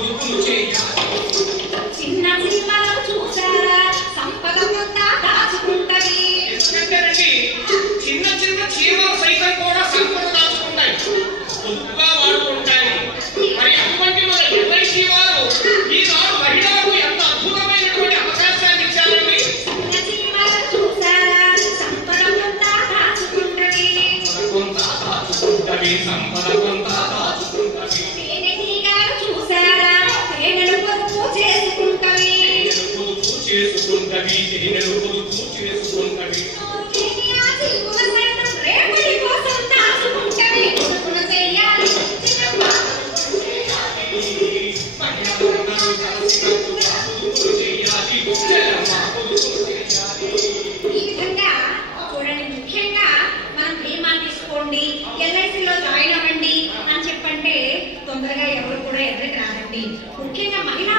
పొదుపులు చేయాలి. చిన్న చీమలు చూసారా సంపద కొంత దాచుకుంటది. ఎందుకంటేనండి చిన్న చిన్న చీమలు సైతం కూడా సంపద దాచుకుంటాయి, పొదుపుగా వాడుకుంటాయి. మరి అటువంటి మన ఎల్ఐసి వారు ఈనాడు మహిళలకు ఎంత అద్భుతమైనటువంటి అవకాశాన్ని ఇచ్చారండి. చిన్న చీమలు చూసారా సంపద కొంత దాచుకుంటది. సంపద కొంత దాచుకుంటవి. తేనెటీగలు చూసారా తేనెలు పొదుపు చేసుకుంటవి. తేనెలు పొదుపు చేసుకుంటవి. రేపటి కోసం దాచుకుంటవి. పొదుపులు చేయాలి. ఈ విధంగా చూడండి, ముఖ్యంగా మనం బీమా తీసుకోండి, ఎల్ఐసిలో జాయిన్ అవ్వండి అని చెప్పంటే తొందరగా ఎవరు కూడా ఎదురు రాదండి. ముఖ్యంగా మహిళా